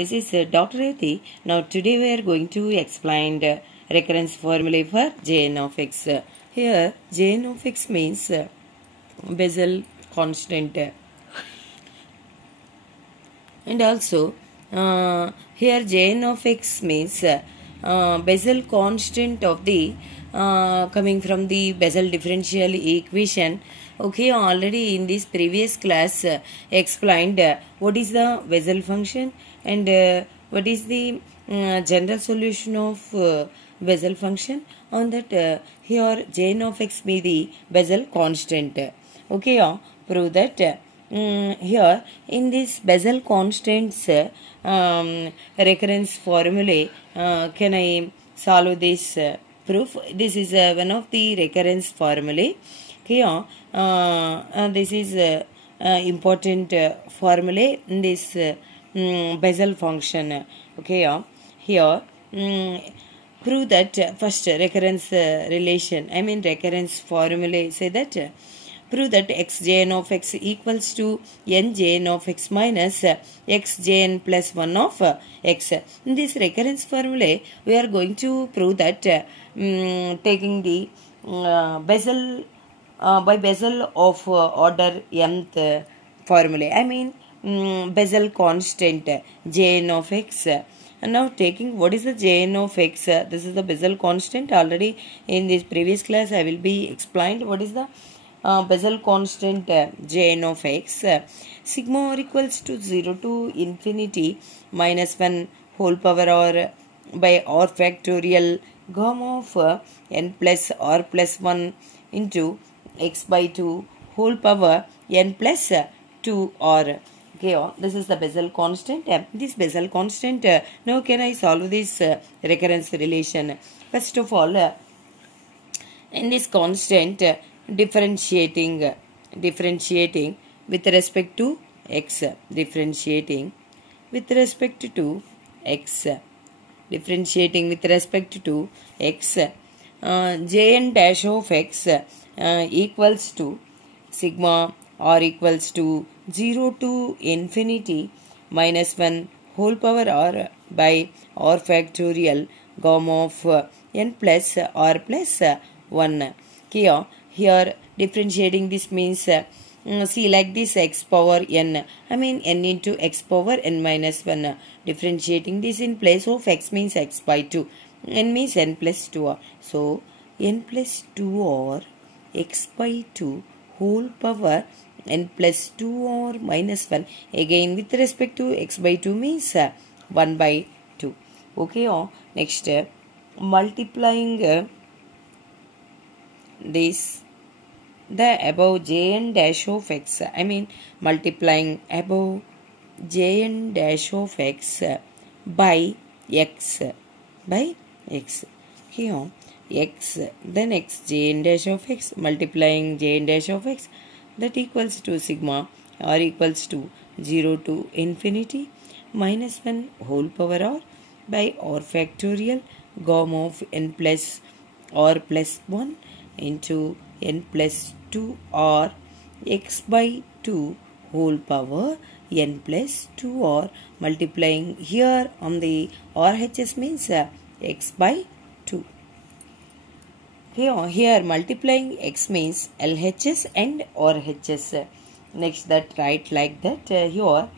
this is Dr. Eti. Now today we are going to explain the recurrence formula for Jn of x. Here Jn of x means Bessel constant, and also here Jn of x means Bessel constant of the coming from the Bessel differential equation. Okay, already in this previous class explained what is the Bessel function and what is the general solution of Bessel function. On that here Jn of x be the Bessel constant. Okay, prove that here in this Bessel constants recurrence formulae, can I solve this proof? This is one of the recurrence formulae. Okay, this is important formula in this Bessel function. Okay, here prove that first recurrence relation, I mean recurrence formula, say that prove that xjn of x equals to njn of x minus xjn plus 1 of x. In this recurrence formula, we are going to prove that taking the Bessel by Bessel of order nth formula, I mean Bessel constant Jn of x. And now taking what is the Jn of x, this is the Bessel constant. Already in this previous class I will be explained what is the Bessel constant Jn of x. Sigma r equals to 0 to infinity minus 1 whole power r by r factorial gamma of n plus r plus 1 into x by 2 whole power n plus 2r. Okay, this is the Bessel constant. This Bessel constant, now can I solve this recurrence relation? First of all, in this constant, differentiating with respect to x, differentiating with respect to x, Jn dash of x equals to sigma r equals to 0 to infinity minus 1 whole power r by r factorial gamma of n plus r plus 1. Here differentiating this means see like this x power n, I mean n into x power n minus 1. Differentiating this in place of x means x by 2, n means n plus 2r. So n plus 2r x by 2 whole power n plus 2r minus 1. Again with respect to x by 2 means 1 by 2. Okay, next multiplying this the above Jn dash of x, I mean multiplying above Jn dash of x by x, here x, then x Jn dash of x multiplying Jn dash of x, that equals to sigma r equals to 0 to infinity minus 1 whole power r by r factorial gamma of n plus r plus 1 into n plus 2r x by 2 whole power n plus 2r, multiplying here on the RHS means x by 2. Here multiplying x means LHS and RHS. Next that write like that, here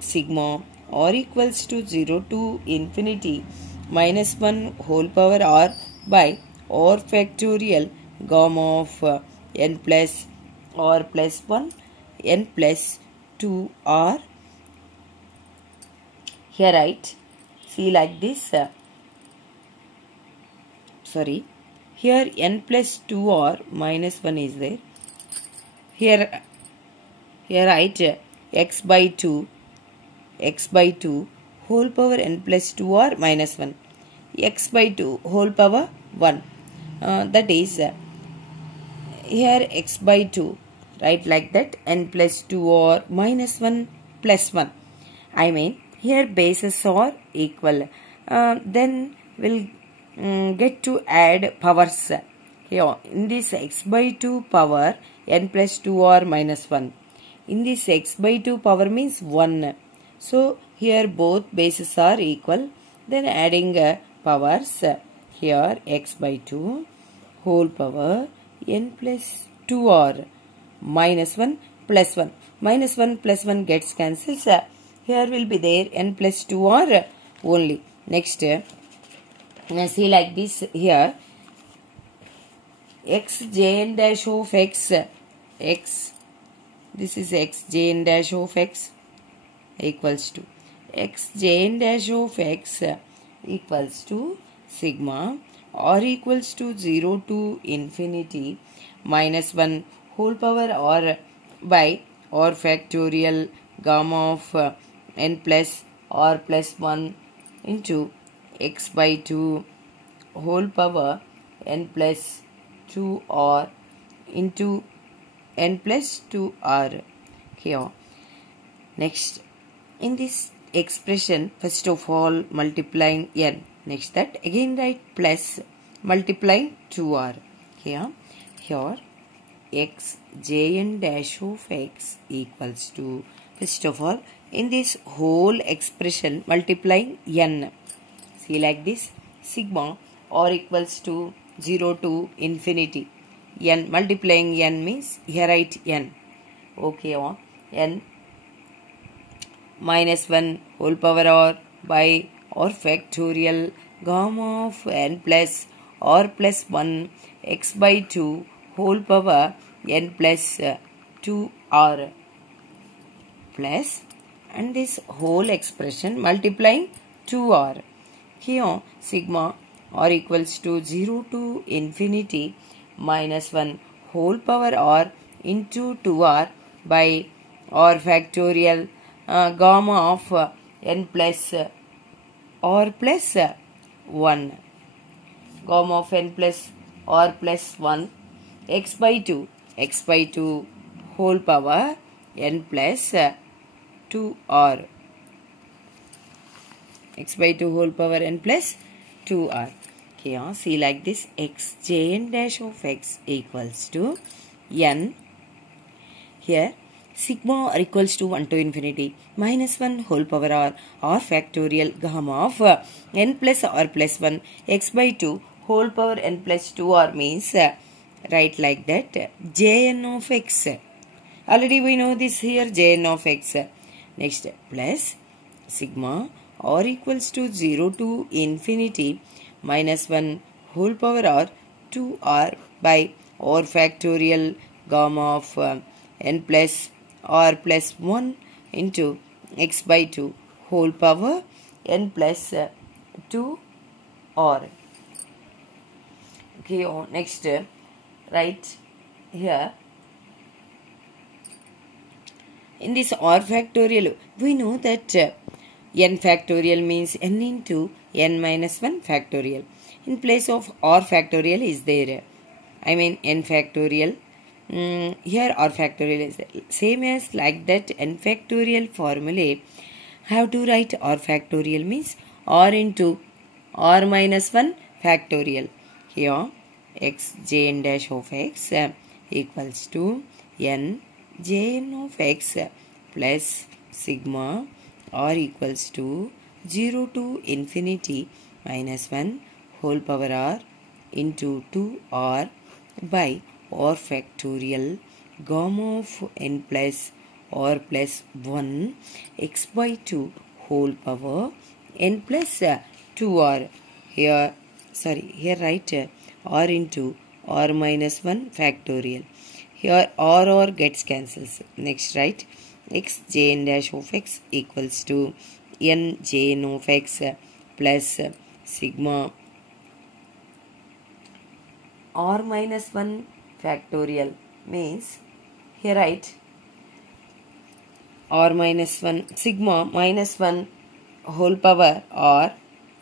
sigma r equals to 0 to infinity minus 1 whole power r by r factorial gamma of n plus r plus 1 n plus 2r. Here write, see like this, here n plus 2r minus 1 is there. Here write x by 2 whole power n plus 2r minus 1, x by 2 whole power 1, that is here x by 2, write like that, n plus 2r minus 1 plus 1, I mean here bases are equal, then we'll get to add powers. Here in this x by 2 power n plus 2r minus 1, in this x by 2 power means 1, so Here both bases are equal. Then adding powers. Here x by 2 whole power n plus 2 or minus 1 plus 1. Minus 1 plus 1 gets cancels. Here will be there n plus 2 or only. Next, see like this here. X j n dash of x. This is x j n dash of x equals to x j n dash of x equals to sigma or equals to 0 to infinity minus 1 whole power or by or factorial gamma of n plus or plus 1 into x by 2 whole power n plus 2 or into n plus 2 r. Here. Next, in this expression, first of all multiplying n. Next that again write plus multiplying 2r. Here x j n dash of x equals to, first of all in this whole expression multiplying n. See like this, sigma or equals to 0 to infinity. N multiplying n means here write n. Okay, n minus 1 whole power or by or factorial gamma of n plus or plus 1 x by 2 whole power n plus 2 r plus, and this whole expression multiplying 2r. Here sigma or equals to 0 to infinity minus 1 whole power or into 2r by or factorial gamma of n plus or plus 1, gamma of n plus or plus 1 x by 2 whole power n plus 2r, x by 2 whole power n plus 2r. Here see like this, x j n dash of x equals to n. Here sigma or equals to 1 to infinity minus 1 whole power or factorial gamma of n plus or plus 1 x by 2 whole power n plus 2r means write like that jn of x. Already we know this here, jn of x. Next plus sigma or equals to 0 to infinity minus 1 whole power or 2r by or factorial gamma of n plus or plus 1 into x by 2 whole power n plus 2 r. Okay, next write here in this r factorial we know that n factorial means n into n minus 1 factorial. In place of r factorial is there, I mean n factorial. Here r factorial is there. Same as like that n factorial formulae have to write r factorial means r into r minus 1 factorial. Here x j n dash of x equals to n j n of x plus sigma r equals to 0 to infinity minus 1 whole power r into 2r by or factorial gamma of n plus or plus 1 x by 2 whole power n plus 2r. Here write r into r minus 1 factorial. Here r gets cancels. Next write x j n dash of x equals to n j n of x plus sigma r minus 1 factorial means here write r minus 1 sigma minus 1 whole power or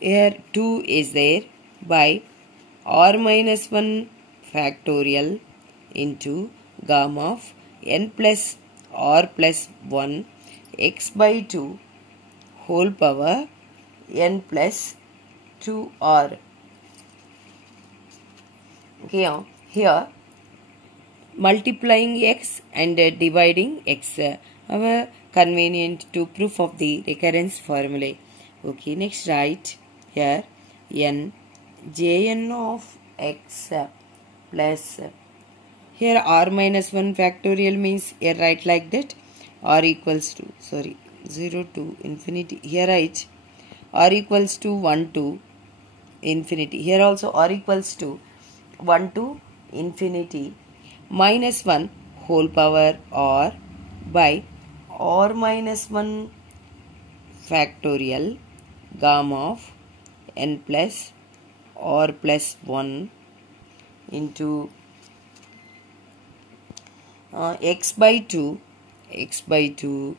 here 2 is there by r minus 1 factorial into gamma of n plus r plus 1 x by 2 whole power n plus 2r. Okay, here multiplying x and dividing x. Our convenient to proof of the recurrence formulae. Okay, next write here n Jn of x plus, here r minus 1 factorial means here write like that, r equals to 0 to infinity, here write r equals to 1 to infinity, here also r equals to 1 to infinity minus 1 whole power r by r minus 1 factorial gamma of n plus r plus 1 into x by 2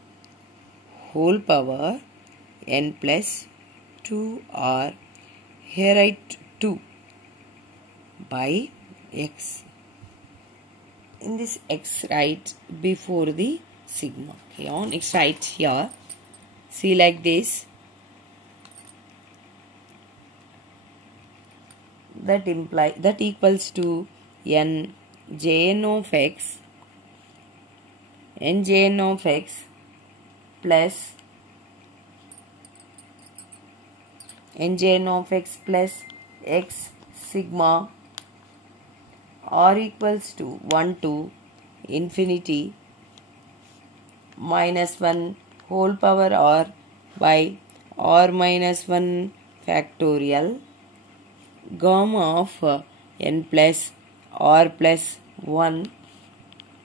whole power n plus 2r, here write 2 by x, in this x write before the sigma. Okay, on next write here, see like this, that equals to n Jn of x, n Jn of x plus n Jn of x plus x sigma r equals to 1 to infinity minus 1 whole power r by r minus 1 factorial gamma of n plus r plus 1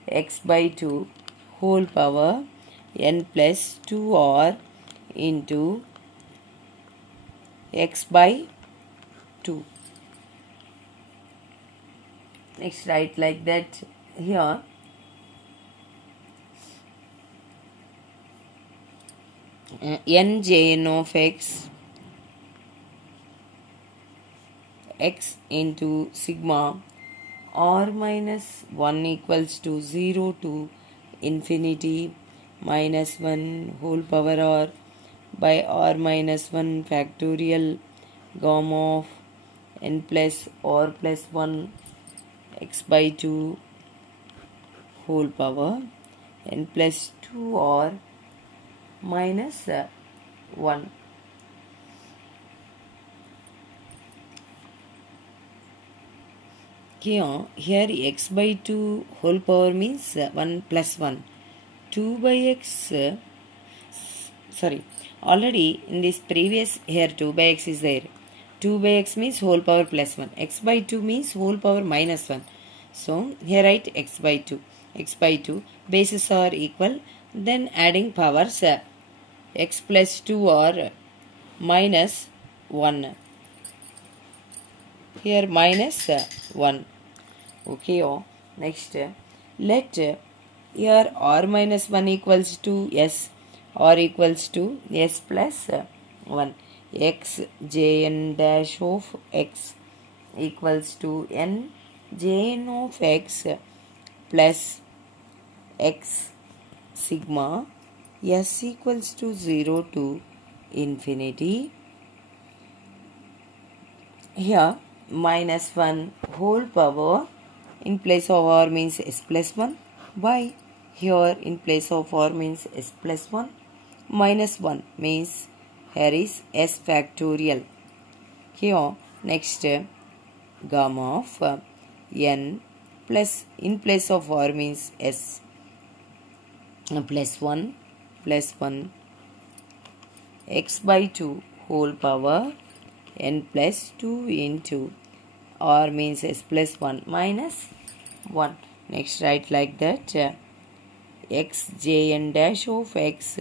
x by 2 whole power n plus 2r into x by 2. Next write like that here, n Jn of x into sigma r minus 1 equals to 0 to infinity minus 1 whole power r by r minus 1 factorial gamma of n plus r plus 1 x by 2 whole power n plus 2r minus 1. Here x by 2 whole power means 1 plus 1. 2 by x, already in this previous, here 2 by x is there. 2 by x means whole power plus 1. X by 2 means whole power minus 1. So here write x by 2. X by 2 bases are equal. Then adding powers, x plus 2 or minus 1. Here minus 1. Okay. Next, let here r minus 1 equals to s, r equals to s plus 1. X Jn dash of x equals to n Jn of x plus x sigma s equals to 0 to infinity. Here minus 1 whole power in place of r means s plus 1 by here in place of r means s plus 1 minus 1 means here is s factorial. Here next gamma of n plus in place of r means s plus 1 x by 2 whole power n plus 2 into r means s plus 1 minus 1. Next write like that, x Jn dash of x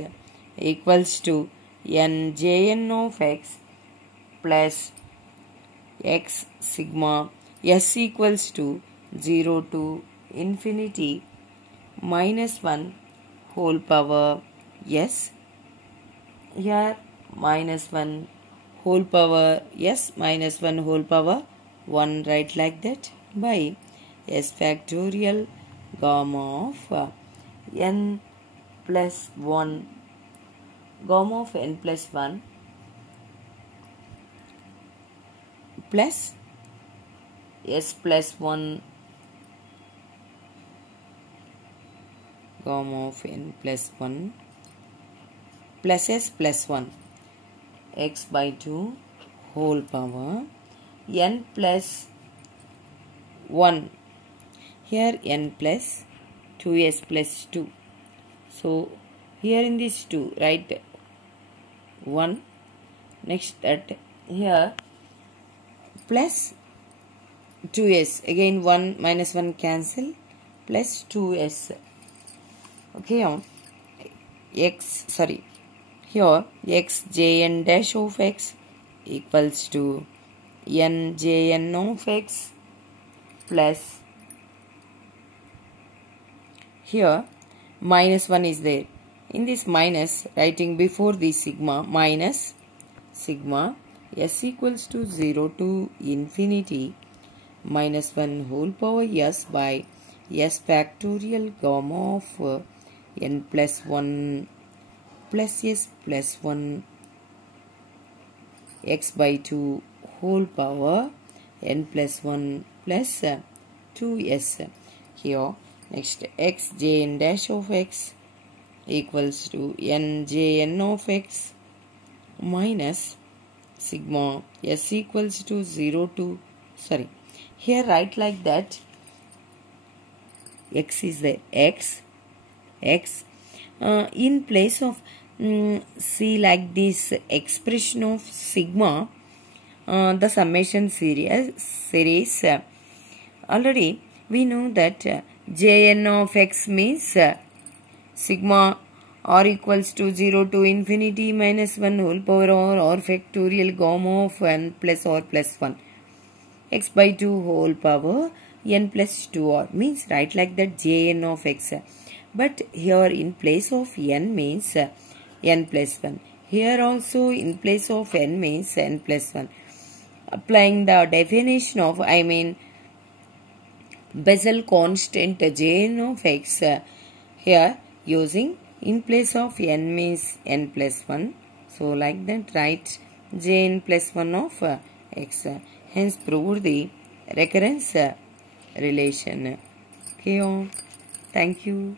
equals to n Jn of x plus x sigma s equals to 0 to infinity minus 1 whole power s, here minus 1 whole power s minus 1 whole power 1 write like that by s factorial gamma of n plus 1 gamma of n plus 1 plus s plus 1 gamma of n plus 1 plus s plus 1 x by 2 whole power n plus 1. Here n plus 2s plus 2. So here in this 2 write 1. Next that here plus 2s, again 1 minus 1 cancel, plus 2s. Okay, here x jn dash of x equals to n jn of x plus, here minus 1 is there. In this minus, writing before the sigma, minus sigma s equals to 0 to infinity minus 1 whole power s by s factorial gamma of n plus 1 plus s plus 1 x by 2 whole power n plus 1 plus 2s. Here next x jn dash of x equals to n jn of x minus sigma s equals to 0 to, here write like that, x is there, x in place of see like this expression of sigma, the summation series already we know that jn of x means sigma r equals to 0 to infinity minus 1 whole power or factorial gamma of n plus r plus 1 x by 2 whole power n plus 2r, means write like that jn of x. But here in place of n means n plus 1. Here also in place of n means n plus 1. Applying the definition of, Bessel constant jn of x, here using in place of n means n plus 1. So like that write jn plus 1 of x. Hence proved the recurrence relation. Okay, thank you.